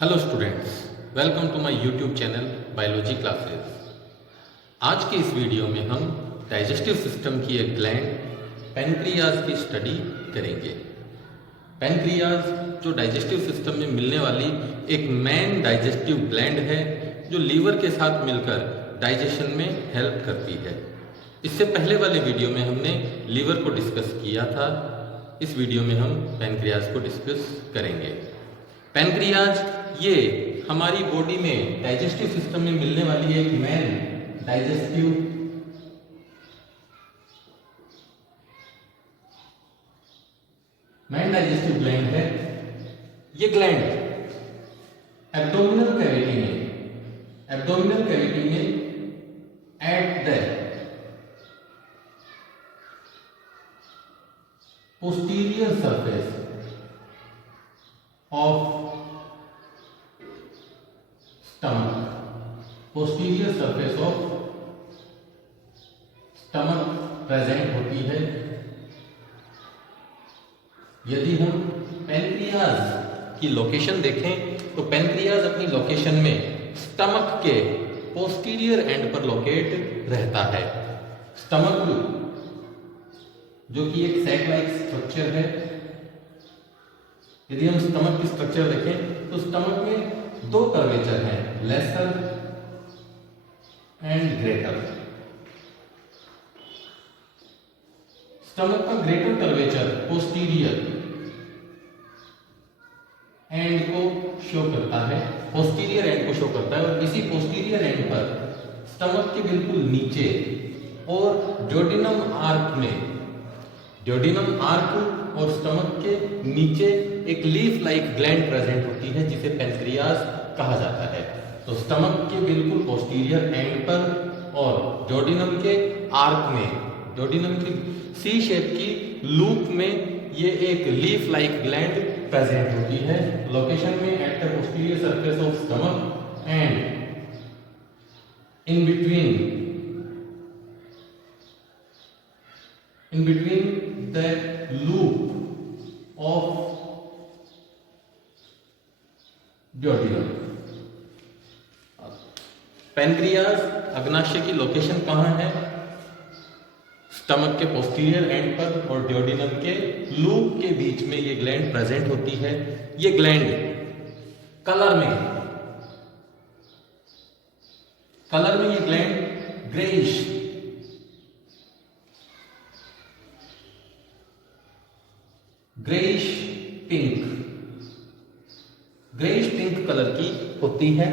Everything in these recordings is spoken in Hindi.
Hello students, welcome to my YouTube channel biology classes. आज की इस वीडियो में हम डाइजेस्टिव सिस्टम की एक ग्लैंड पैनक्रियाज की स्टडी करेंगे। पैनक्रियाज जो डाइजेस्टिव सिस्टम में मिलने वाली एक मेन डाइजेस्टिव ग्लैंड है जो लीवर के साथ मिलकर डाइजेशन में हेल्प करती है। इससे पहले वाले वीडियो में हमने लीवर को डिस्कस किया था। इस वीडियो में हम पैनक्रियाज को डिस्कस करेंगे। पैनक्रियाज ये हमारी बॉडी में डाइजेस्टिव सिस्टम में मिलने वाली एक मेन डाइजेस्टिव ग्लैंड है। ये ग्लैंड एब्डोमिनल कैविटी में at the posterior surface of stomach present होती है। यदि हम पैनक्रियाज की लोकेशन देखें तो पैनक्रियाज अपनी लोकेशन में स्टमक के पोस्टीरियर एंड पर लोकेट रहता है। स्टमक जो कि एक सैक लाइक स्ट्रक्चर है। यदि हम स्टमक की स्ट्रक्चर देखें तो स्टमक में दो कर्वेचर हैं, लेसर एंड ग्रेटर। स्टमक का ग्रेटर कर्वेचर पोस्टीरियर एंड को शो करता है, पोस्टीरियर एंड को शो करता है। और इसी पोस्टीरियर एंड पर स्टमक के बिल्कुल नीचे और ड्यूोडेनम आर्क और स्टमक के नीचे एक लीफ लाइक ग्लैंड प्रेजेंट होती है जिसे पैनक्रियाज कहा जाता है। तो स्टमक के बिल्कुल पोस्टीरियर एंड पर और ड्यूोडेनम के आर्क में, ड्यूोडेनम की सी शेप की लूप में ये एक लीफ लाइक ग्लैंड प्रेजेंट होती है। लोकेशन में at the posterior surface of stomach and in between the loop of duodenum. Pancreas अग्नाशय की लोकेशन कहां है? स्टमक के पोस्टीरियर एंड पर और ड्यूोडेनम के लूप के बीच में ये ग्लैंड प्रेजेंट होती है। ये ग्लैंड कलर में ये ग्लैंड ग्रेइश पिंक कलर की होती है।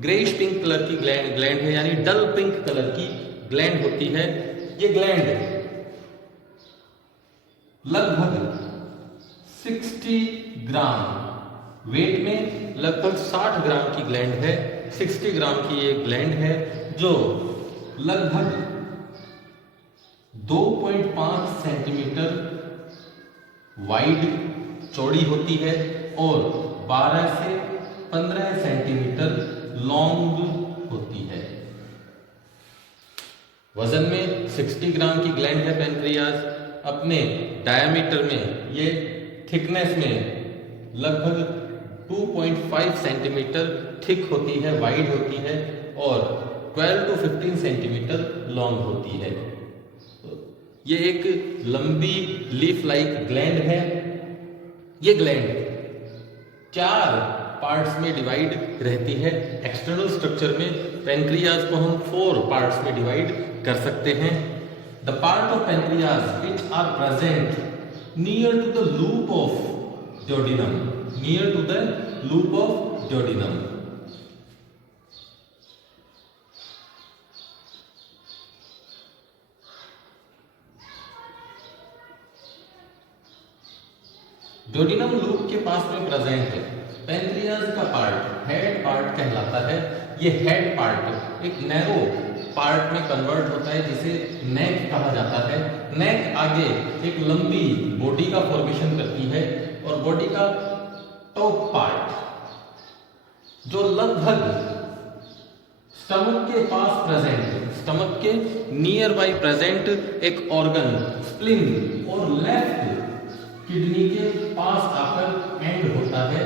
ग्रेइश पिंक कलर की ग्लैंड है, यानी डल पिंक कलर की ग्लैंड होती है। ये ग्लैंड लगभग 60 ग्राम वेट में, लगभग 60 ग्राम की ग्लैंड है। 60 ग्राम की ये ग्लैंड है जो लगभग 2.5 सेंटीमीटर वाइड चौड़ी होती है और 12 से 15 सेंटीमीटर लॉन्ग होती है। वजन में 60 ग्राम की ग्लैंड है पैनक्रियाज। अपने डायमीटर में, ये थिकनेस में लगभग 2.5 सेंटीमीटर थिक होती है, वाइड होती है और 12 to 15 सेंटीमीटर लॉन्ग होती है। ये एक लंबी लीफ लाइक ग्लैंड है। ये ग्लैंड 4 पार्ट्स में डिवाइड रहती है। एक्सटर्नल स्ट्रक्चर में पैनक्रियाज को हम 4 पार्ट्स में डिवाइड कर सकते हैं। The part of pancreas which are present near to the loop of duodenum, duodenum loop के पास में प्रेजेंट है। पैनक्रियाज का पार्ट हेड पार्ट कहलाता है। ये हेड पार्ट एक नैरो पार्ट में कन्वर्ट होता है जिसे नेक कहा जाता है। नेक आगे एक लंबी बॉडी का फॉर्मेशन करती है और बॉडी का टॉप पार्ट जो लगभग स्टमक के पास प्रेजेंट, स्टमक के नियर बाई प्रेजेंट एक ऑर्गन स्प्लीन और लेफ्ट किडनी के पास आकर एंड होता है।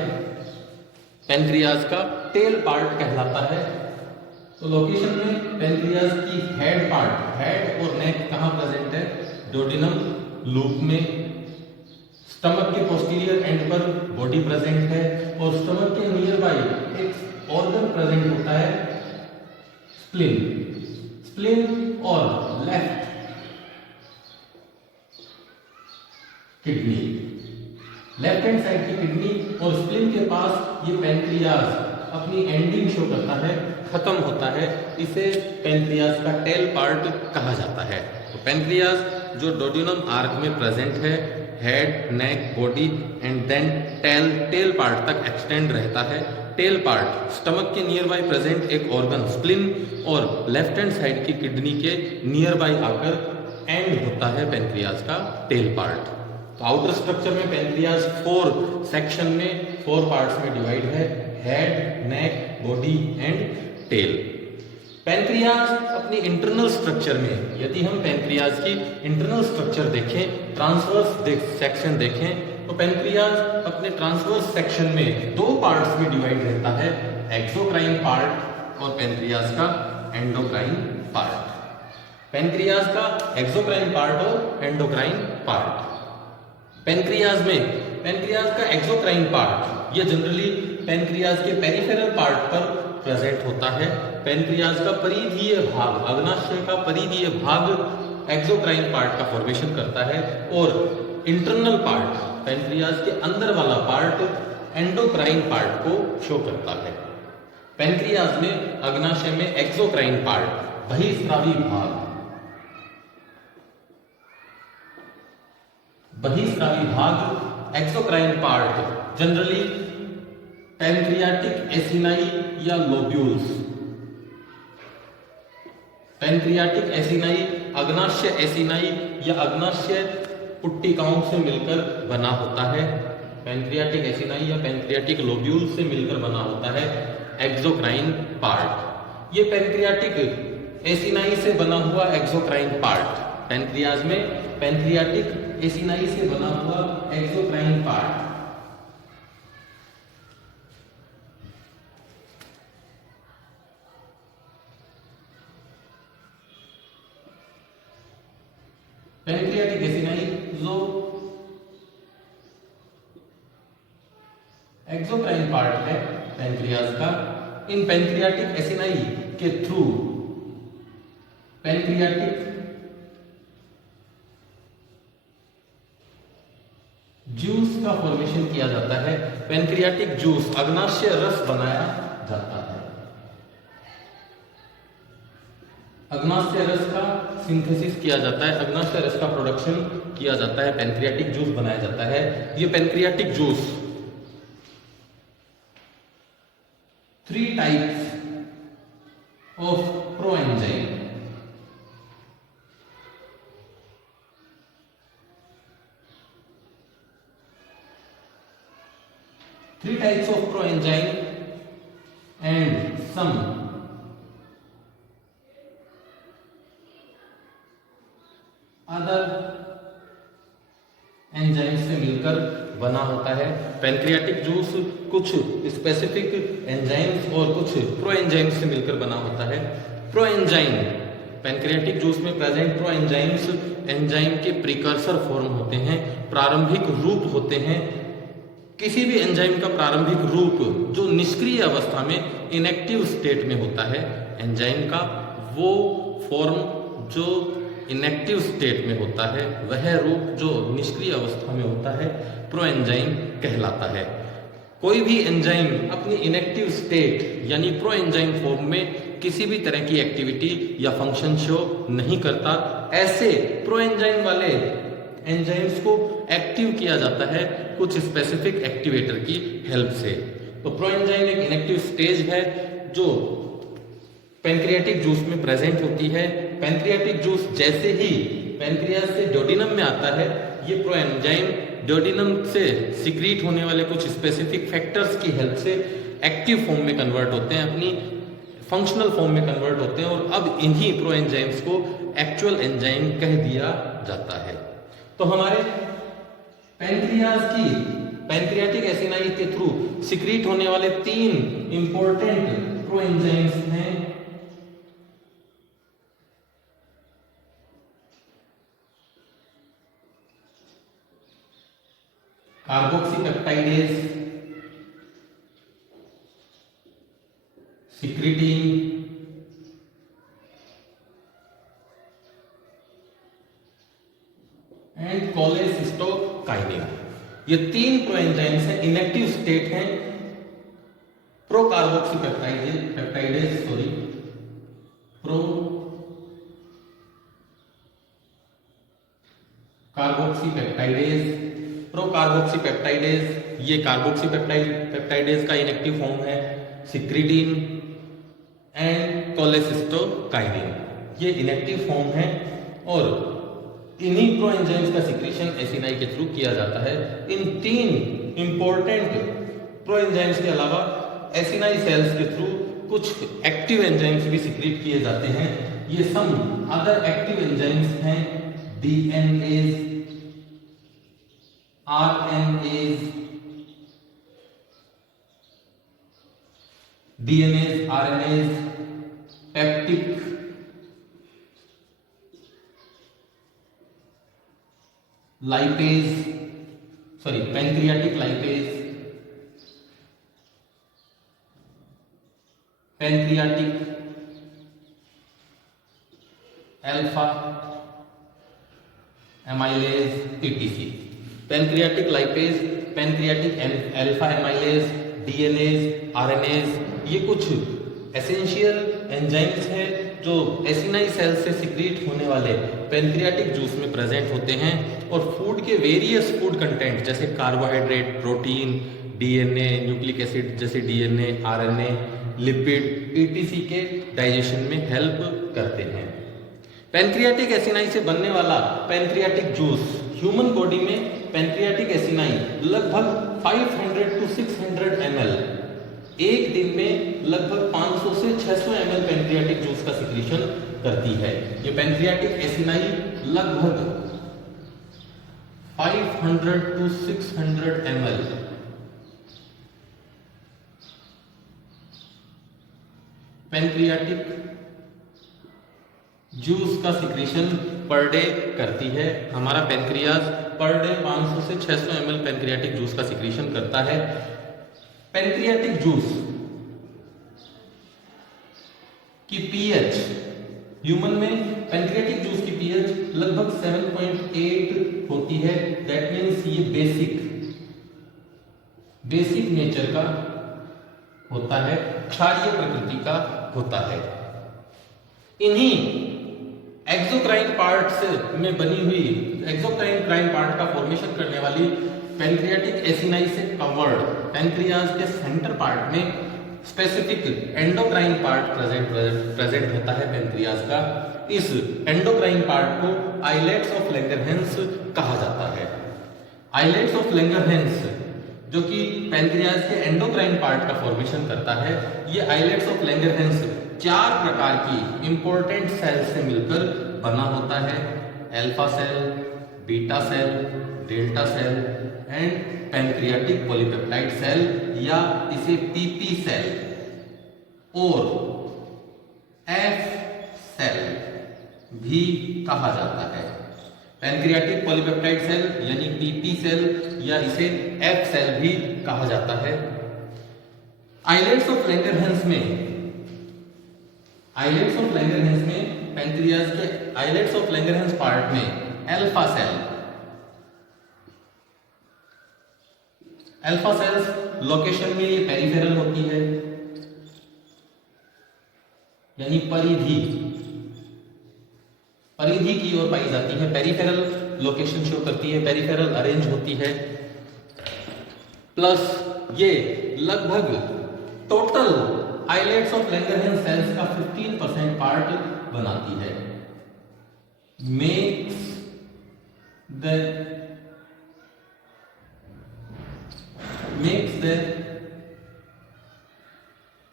पेनक्रियाज का टेल पार्ट कहलाता है। तो लोकेशन में पेनक्रियाज की हेड पार्ट, हेड और नेक कहाँ प्रेजेंट है? डोडिनम लूप में। स्टमक के पोस्टीरियर एंड पर बॉडी प्रेजेंट है और स्टमक के नियर बाई एक ऑर्गन प्रेजेंट होता है, स्प्लीन। स्प्लीन और left kidney, left hand side की किडनी और स्प्लीन के पास ये पेनक्रियाज अपनी एंडिंग शो करता है, खत्म होता है। इसे पेनक्रियाज का टेल पार्ट कहा जाता है। तो पेनक्रियाज जो डोडिनम आर्क में प्रेजेंट है, head, neck, body and then tail part तक एक्सटेंड रहता है। टेल पार्ट स्टमक के नियर बाई प्रेजेंट एक ऑर्गन स्प्लीन और लेफ्ट हैंड साइड की किडनी के नियर बाई आकर एंड होता है पेनक्रियाज का टेल पार्ट। तो आउटर स्ट्रक्चर में पेनक्रियाज 4 सेक्शन में 4 पार्ट्स में डिवाइड है, head, neck, body and tail. Pancreas अपनी इंटरनल स्ट्रक्चर में, यदि हम पेनक्रियाज की इंटरनल स्ट्रक्चर देखें, ट्रांसवर्स सेक्शन देखें, तो पेनक्रियाज अपने ट्रांसवर्स सेक्शन में 2 पार्ट्स में डिवाइड रहता है, एक्सोक्राइन पार्ट और पेनक्रियाज का एंडोक्राइन पार्ट। पेनक्रियाज का एक्सोक्राइन पार्ट और एंडोक्राइन पार्ट। पेनक्रियाज का एक्सोक्राइन पार्ट ये जनरली पेनक्रियाज के पेरिफेरल पार्ट पर प्रेजेंट होता है। पेनक्रियाज का परिधीय भाग, अग्नाशय का परिधीय भाग एक्सोक्राइन पार्ट का फॉर्मेशन करता है और इंटरनल पार्ट, पेनक्रियाज के अंदर वाला पार्ट एंडोक्राइन पार्ट को शो करता है। पेनक्रियाज में अग्नाशय में एक्सोक्राइन पार्ट, बहिस्रावी भाग, exocrine part generally pancreatic acini या लोब्यूल्स, पैनक्रियाटिक एसिनाई, अग्नाशय एसिनाई या अग्नाशय पुट्टिकाओं से मिलकर बना होता है। पैनक्रियाटिक एसिनाई या पैनक्रियाटिक लोब्यूल से मिलकर बना होता है एक्सोक्राइन पार्ट। ये पैनक्रियाटिक एसिनाई से बना हुआ एक्सोक्राइन पार्ट, पैनक्रियाज में पैनक्रियाटिक एसिनाई से बना हुआ एक्सोक्राइन पार्ट पैनक्रियाटिक एसिनाई जो एक्सोक्राइन पार्ट है पैनक्रियाज का, इन पैनक्रियाटिक एसिनाई के थ्रू पैनक्रियाटिक जूस का फॉर्मेशन किया जाता है। पैनक्रियाटिक जूस, अग्नाशय रस बनाया जाता है। अग्नाशय रस का सिंथेसिस किया जाता है, अग्नाशय रस का प्रोडक्शन किया जाता है, पैनक्रियाटिक जूस बनाया जाता है। ये pancreatic juice 3 types of proenzyme, and some other enzyme से मिलकर बना होता है। पैनक्रियाटिक जूस कुछ स्पेसिफिक एंजाइम्स और कुछ प्रोएंजाइम्स से मिलकर बना होता है। प्रोएंजाइम, पैनक्रियाटिक जूस में प्रेजेंट प्रोएंजाइम्स एंजाइम के प्रिकर्सर फॉर्म होते हैं, प्रारंभिक रूप होते हैं। किसी भी एंजाइम का प्रारंभिक रूप जो निष्क्रिय अवस्था में इनएक्टिव स्टेट में होता है, एंजाइम का वो फॉर्म जो इनएक्टिव स्टेट में होता है, वह रूप जो निष्क्रिय अवस्था में होता है, प्रोएंजाइम कहलाता है। कोई भी एंजाइम अपनी इनएक्टिव स्टेट यानी प्रोएंजाइम फॉर्म में किसी भी तरह की एक्टिविटी या फंक्शन शो नहीं करता। ऐसे प्रोएंजाइम वाले एंजाइम्स को एक्टिव किया जाता है कुछ स्पेसिफिक एक्टिवेटर की हेल्प से। तो प्रोएंजाइम एक इनएक्टिव स्टेज है जो पैनक्रियाटिक जूस में प्रेजेंट होती है। पैनक्रियाटिक जूस जैसे ही पैनक्रियाज से डोडिनम में आता है, ये प्रोएंजाइम डोडिनम से सिक्रीट होने वाले कुछ स्पेसिफिक फैक्टर्स की हेल्प से एक्टिव फॉर्म में कन्वर्ट होते हैं, अपनी फंक्शनल फॉर्म में कन्वर्ट होते हैं और अब इन्हीं प्रोएंजाइम्स को एक्चुअल एंजाइम कह दिया जाता है। तो हमारे पैनक्रियाज की पैंक्रियाटिक एसिनाई के थ्रू सिक्रीट होने वाले 3 इंपॉर्टेंट प्रोएंजाइम्स हैं कार्बोक्सीपेप्टाइडेज, सिक्रिटीन एंड कोलेसिस्टोकाइनिन। ये 3 प्रोएंजाइम्स हैं, इनएक्टिव स्टेट हैं प्रो कार्बोक्सीपेप्टाइडेज, ये कार्बोक्सीपेप्टाइडेज का इनएक्टिव फॉर्म है, सिक्रिटीन एंड कोलेसिस्टोकाइनिन ये इनएक्टिव फॉर्म है और इन्हीं प्रोएंजाइम्स का सिक्रीशन एसिनाई के थ्रू किया जाता है। इन 3 इंपॉर्टेंट प्रोएंजाइम्स के अलावा एसिनाई सेल्स के थ्रू कुछ एक्टिव एंजाइम्स भी सिक्रीट किए जाते हैं। ये सम अदर एक्टिव एंजाइम्स हैं DNAs, RNase, peptic, pancreatic lipase, pancreatic alpha amylase etc. Pancreatic lipase, pancreatic alpha amylase, DNAs, RNase ये कुछ एसेंशियल एंजाइम्स हैं जो एसिनाई सेल से सिक्रीट होने वाले पैंक्रियाटिक जूस में प्रेजेंट होते हैं और फूड के वेरियस फूड कंटेंट जैसे carbohydrate, protein, DNA, nucleic acid जैसे डीएनए, आरएनए, लिपिड ईटीसी के डाइजेशन में हेल्प करते हैं। पैंक्रियाटिक एसिनाई से बनने वाला पैंक्रियाटिक जूस ह्यूमन बॉडी में पैंक्रियाटिक एसिनाई लगभग 500 to 600 ml एक दिन में लगभग 500 से 600 ml पैंक्रियाटिक जूस का सिक्रीशन करती है। ये पैंक्रियाटिक एसिनाई लगभग 500 to 600 ml पैंक्रियाटिक जूस का सिक्रीशन पर डे करती है। हमारा पैंक्रियाज पर डे 500 से 600 ml पैंक्रियाटिक जूस का सिक्रीशन करता है। पैंक्रियाटिक जूस की पीएच ह्यूमन में पैंक्रियाटिक जूस की पीएच लगभग 7.8 होती है। दैट मीन्स ये बेसिक नेचर का होता है, क्षारीय प्रकृति का होता है। इन्हीं एक्सोक्राइन पार्ट्स में बनी हुई एक्सोक्राइन पार्ट का फॉर्मेशन करने वाली पैंक्रियाटिक एसिनाई से कवर्ड पैंक्रियाज के सेंटर पार्ट में स्पेसिफिक एंडोक्राइन पार्ट प्रेजेंट होता है पैंक्रियाज का। इस एंडोक्राइन पार्ट को आइलेट्स ऑफ लैंगरहैंस कहा जाता है। आइलेट्स ऑफ लैंगरहैंस जो कि पैंक्रियाज के एंडोक्राइन पार्ट का फॉर्मेशन करता है, ये आइलेट्स ऑफ लैंगरहैंस 4 प्रकार की इंपॉर्टेंट सेल से मिलकर बना होता है। Alpha cell, beta cell, delta cell and pancreatic polypeptide cell या इसे पीपी सेल और एफ सेल भी कहा जाता है। पैंक्रियाटिक पॉलीपेप्टाइड सेल यानी पीपी सेल या इसे एफ सेल भी कहा जाता है। आइलेट्स ऑफ लैंगरहैंस में पैंक्रियाज के आइलेट्स ऑफ लैंगरहैंस पार्ट में अल्फा सेल्स लोकेशन में ये पेरिफेरल होती है यानी परिधि की ओर पाई जाती है। पेरिफेरल लोकेशन शो करती है, पेरिफेरल अरेंज होती है। प्लस ये लगभग total islets of Langerhans cells का 15% पार्ट बनाती है। Makes the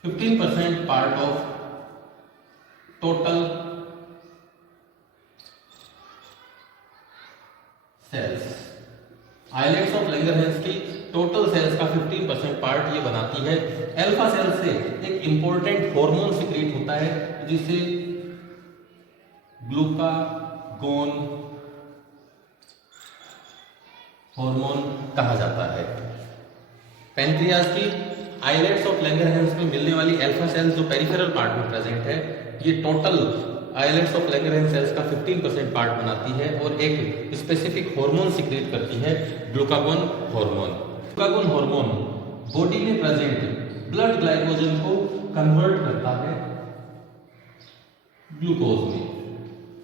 15% part of total cells. Islets of Langerhans की टोटल सेल्स का 15% पार्ट ये बनाती है। अल्फा सेल से एक इंपॉर्टेंट हार्मोन सिक्रीट होता है जिसे ग्लूकागोन हार्मोन कहा जाता है। पैंक्रियाज की आइलेट्स ऑफ लैंगरहैंस में मिलने वाली अल्फा सेल्स जो पेरिफेरल पार्ट में प्रेजेंट है, ये total islets of Langerhans cells का 15% पार्ट बनाती है और एक स्पेसिफिक हार्मोन सिक्रीट करती है, glucagon hormone. Glucagon hormone body में प्रेजेंट ब्लड ग्लाइकोजन को कन्वर्ट करता है ग्लूकोज में।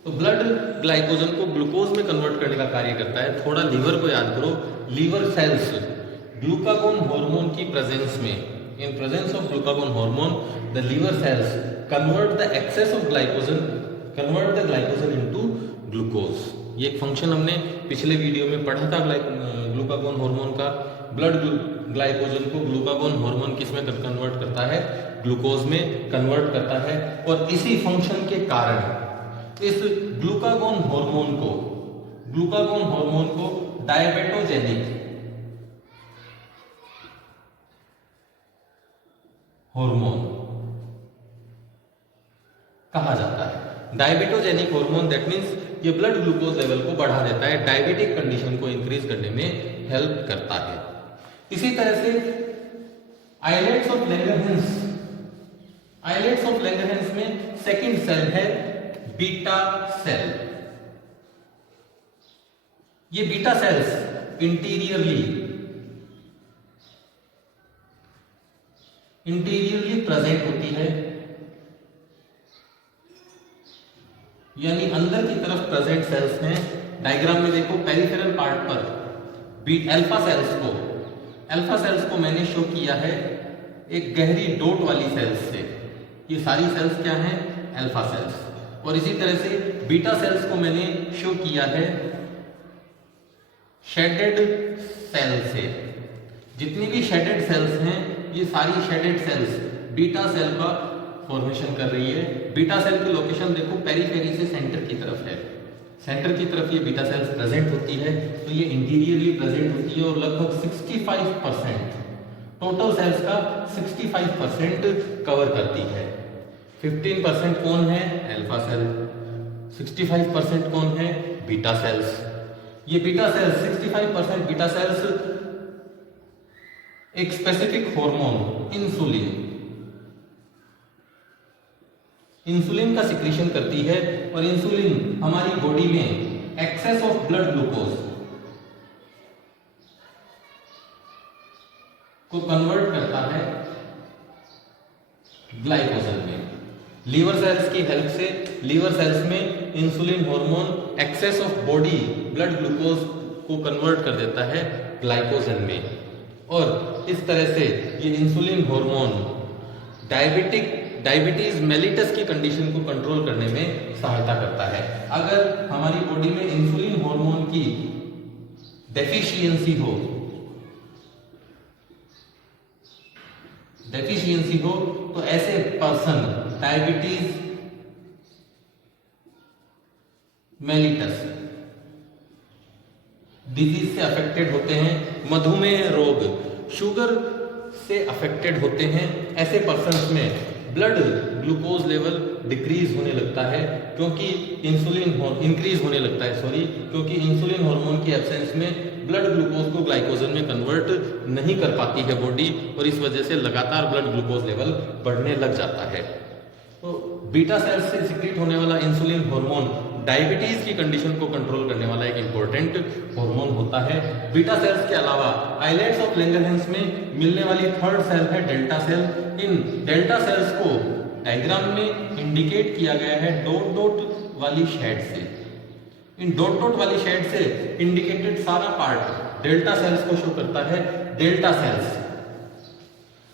तो ब्लड ग्लाइकोजन को ग्लूकोज में कन्वर्ट करने का कार्य करता है। थोड़ा लीवर को याद करो, लीवर सेल्स ग्लूकागोन हार्मोन की प्रेजेंस में, in presence of glucagon hormone the liver cells convert the excess of glycogen, convert the glycogen into glucose. ये एक फंक्शन हमने पिछले वीडियो में पढ़ा था ग्लूकागोन हार्मोन का। ब्लड ग्लाइकोजन को ग्लूकागोन हार्मोन किस में कन्वर्ट करता है, ग्लूकोज में कन्वर्ट करता है। और इसी फंक्शन के कारण इस ग्लूकागोन हार्मोन को डायबेटोजेनिक हार्मोन कहा जाता है। डायबेटोजेनिक हार्मोन दैट मींस ये ब्लड ग्लूकोज लेवल को बढ़ा देता है, डायबिटिक कंडीशन को इंक्रीज करने में हेल्प करता है। इसी तरह से आइलेट्स ऑफ लैंगरहैंस में सेकंड सेल है बीटा सेल। ये बीटा सेल्स इंटीरियरली प्रेजेंट होती है, यानी अंदर की तरफ प्रेजेंट सेल्स हैं। डायग्राम में देखो, पेरिफेरल पार्ट पर अल्फा सेल्स को मैंने शो किया है एक गहरी डॉट वाली सेल्स से। ये सारी सेल्स क्या हैं, अल्फा सेल्स। और इसी तरह से बीटा सेल्स को मैंने शो किया है शेडेड सेल से। जितनी भी शेडेड सेल्स हैं, ये सारी शेडेड सेल्स बीटा सेल का फॉर्मेशन कर रही है। बीटा सेल की लोकेशन देखो, पेरीफेरी से सेंटर की तरफ है। सेंटर की तरफ ये बीटा सेल्स प्रेजेंट होती है, तो ये इंटीरियरली प्रेजेंट होती है और लगभग 65% टोटल सेल्स का 65% कवर करती है। 15% कौन है, अल्फा सेल। 65% कौन है, बीटा सेल्स। ये बीटा सेल्स 65% बीटा सेल्स एक स्पेसिफिक हार्मोन इंसुलिन का सिक्रीशन करती है। और इंसुलिन हमारी बॉडी में एक्सेस ऑफ ब्लड ग्लूकोज को कन्वर्ट करता है ग्लाइकोजन में। लीवर सेल्स की हेल्प से लीवर सेल्स में insulin hormone excess of body blood glucose को कन्वर्ट कर देता है ग्लाइकोजन में। और इस तरह से ये इंसुलिन हार्मोन डायबिटीज मेलिटस की कंडीशन को कंट्रोल करने में सहायता करता है। अगर हमारी बॉडी में इंसुलिन हार्मोन की डेफिशिएंसी हो तो ऐसे पर्सन डायबिटीज मेलिटस डिजीज से अफेक्टेड होते हैं, मधुमेह रोग शुगर से अफेक्टेड होते हैं। ऐसे पर्सन्स में ब्लड ग्लूकोज लेवल डिक्रीज होने लगता है क्योंकि इंक्रीज होने लगता है क्योंकि इंसुलिन हार्मोन की एब्सेंस में ब्लड ग्लूकोज को ग्लाइकोजन में कन्वर्ट नहीं कर पाती है बॉडी, और इस वजह से लगातार ब्लड ग्लूकोज लेवल बढ़ने लग जाता है। तो बीटा सेल्स से सिक्रीट होने वाला इंसुलिन हार्मोन डायबिटीज की कंडीशन को कंट्रोल करने वाला एक इंपॉर्टेंट हार्मोन होता है। बीटा सेल्स के अलावा आइलेट्स ऑफ लैंगरहैंस में मिलने वाली थर्ड सेल है डेल्टा सेल। इन डेल्टा सेल्स को डायग्राम में इंडिकेट किया गया है डॉट डॉट वाली शेड से। इन डॉट डॉट वाली शेड से इंडिकेटेड सारा पार्ट डेल्टा सेल्स को शो करता है। Delta cells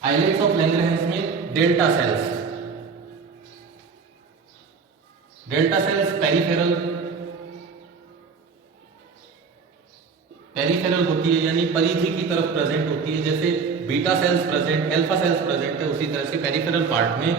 islets of Langerhans में डेल्टा सेल्स पेरिफेरल होती है, यानी परिधि की तरफ प्रेजेंट होती है। जैसे beta cells present, alpha cells present है, उसी तरह से पेरिफेरल पार्ट में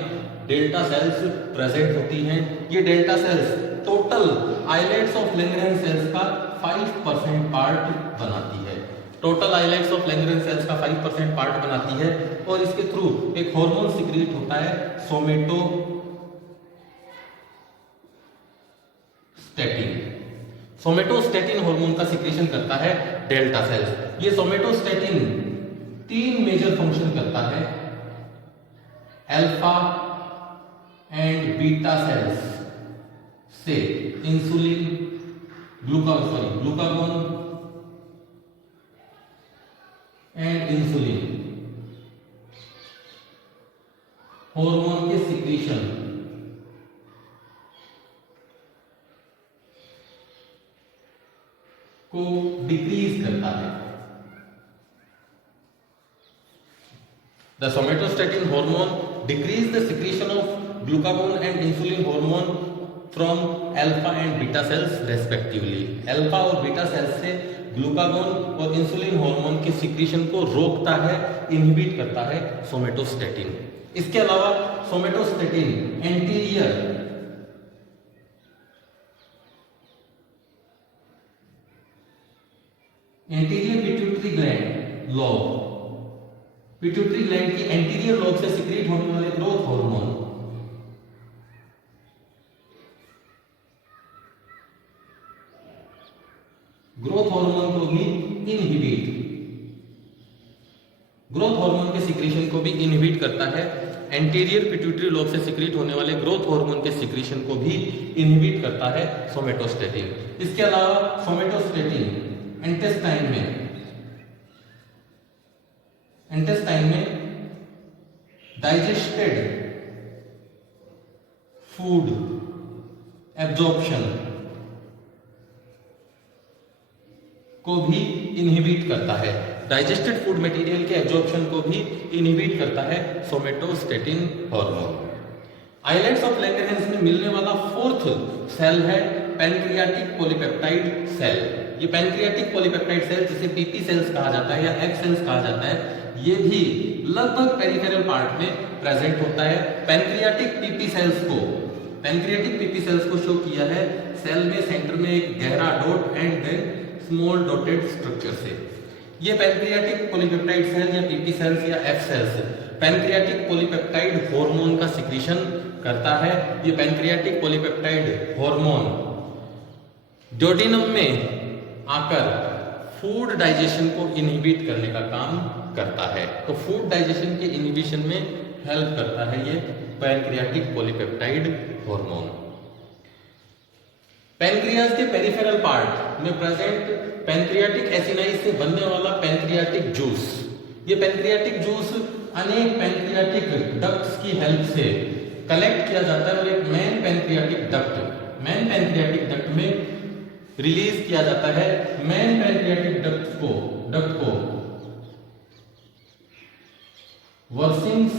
डेल्टा सेल्स प्रेजेंट होती हैं। ये delta cells total islets of Langerhans cells का 5% पार्ट बनाती है। Total islets of Langerhans cells का 5% पार्ट बनाती है और इसके थ्रू एक हार्मोन सिक्रीट होता है सोमेटोस्टेटिन। सोमेटोस्टेटिन हार्मोन का सिक्रीशन करता है डेल्टा सेल्स। ये सोमेटोस्टेटिन 3 मेजर फंक्शन करता है अल्फा एंड बीटा सेल्स से insulin glucagon and insulin hormone के सिक्रीशन को डिक्रीज करता है। The somatostatin hormone decrease the secretion of glucagon and insulin hormone from alpha and beta cells respectively. Alpha और बीटा सेल्स से ग्लूकागोन और इंसुलिन हार्मोन के सिक्रीशन को रोकता है, इनहिबिट करता है सोमेटोस्टेटिन। इसके अलावा somatostatin anterior pituitary gland lobe, pituitary gland की एंटीरियर लोब से सिक्रीट होने वाले ग्रोथ हार्मोन को भी ग्रोथ हार्मोन के सिक्रीशन को भी इनहिबिट करता है। एंटीरियर पिट्यूटरी लोब से सिक्रीट होने वाले ग्रोथ हार्मोन के सिक्रीशन को भी इनहिबिट करता है सोमेटोस्टेटिन। इसके अलावा सोमेटोस्टेटिन इंटेस्टाइन में डाइजेस्टेड फूड एब्जॉर्प्शन को भी इनहिबिट करता है। डाइजेस्टेड फूड मटेरियल के एब्जॉर्प्शन को भी इनहिबिट करता है somatostatin hormone. Islets of Langerhans में मिलने वाला 4th सेल है पैनक्रियाटिक पॉलीपेप्टाइड सेल। ये पैनक्रियाटिक पॉलीपेप्टाइड सेल, जिसे पीपी सेल्स कहा जाता है या एग सेल्स कहा जाता है, ये भी लगभग पेरिफेरल पार्ट में प्रेजेंट होता है। पैनक्रियाटिक पीपी सेल्स को शो किया है सेल में सेंटर में एक गहरा dot and then small dotted structure से। ये पैनक्रियाटिक पॉलीपेप्टाइड सेल या पीपी सेल्स या F cells pancreatic polypeptide hormone का सिक्रीशन करता है। ये पैनक्रियाटिक पॉलीपेप्टाइड हार्मोन ड्यूडेनम में आकर फूड डाइजेशन को इनहिबिट करने का काम करता है। तो फूड डाइजेशन के इनहिबिशन में हेल्प करता है ये पैनक्रियाटिक पॉलीपेप्टाइड हार्मोन। पैनक्रियाज के पेरिफेरल पार्ट में प्रेजेंट पैनक्रियाटिक एसिनाई से बनने वाला पैनक्रियाटिक जूस, ये पैनक्रियाटिक जूस अनेक पैनक्रियाटिक डक्ट्स की हेल्प से कलेक्ट किया जाता है और एक मेन पैनक्रियाटिक डक्ट में रिलीज किया जाता है। मेन पैनक्रियाटिक डक्ट को वर्सिंग्स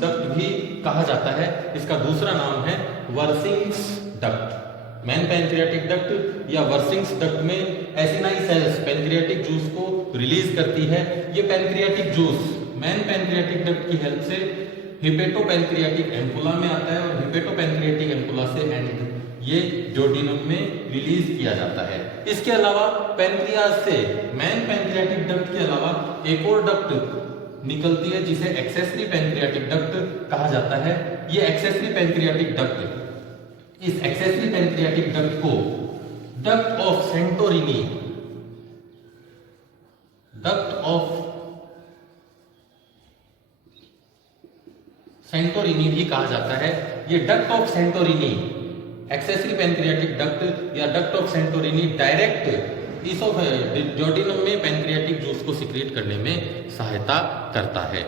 डक्ट भी कहा जाता है। इसका दूसरा नाम है वर्सिंग्स डक्ट। मेन पैनक्रियाटिक डक्ट या वर्सिंग्स डक्ट में एसिनाई सेल्स पैनक्रियाटिक जूस को रिलीज करती है। ये pancreatic juice main pancreatic duct की हेल्प से हिपेटोपैनक्रियाटिक एम्पुला में आता है और हिपेटोपैनक्रियाटिक एम्पुला से ये ड्यूडेनम में रिलीज किया जाता है। इसके अलावा पैनक्रियाज से मेन पैनक्रियाटिक डक्ट के अलावा एक और डक्ट निकलती है जिसे एक्सेसरी पैनक्रियाटिक डक्ट कहा जाता है। ये एक्सेसरी पैनक्रियाटिक डक्ट, इस एक्सेसरी पैनक्रियाटिक डक्ट को डक्ट ऑफ सेंटोरिनी भी कहा जाता है। ये duct of Santorini, accessory pancreatic duct या duct of Santorini direct duodenum में पैनक्रियाटिक जूस को सिक्रीट करने में सहायता करता है।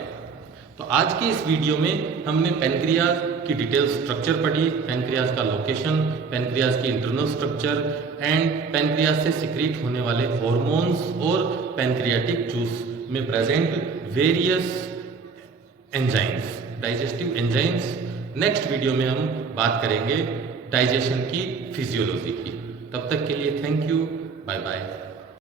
तो आज की इस वीडियो में हमने पैनक्रियाज की डिटेल स्ट्रक्चर पढ़ी, पैनक्रियाज का लोकेशन, पैनक्रियाज की इंटरनल स्ट्रक्चर एंड पैनक्रियाज से सिक्रीट होने वाले हॉर्मोन्स और पैनक्रियाटिक जूस में present various enzymes, digestive enzymes. Next video में हम बात करेंगे डाइजेशन की फिजियोलॉजी की। तब तक के लिए थैंक यू, बाय बाय।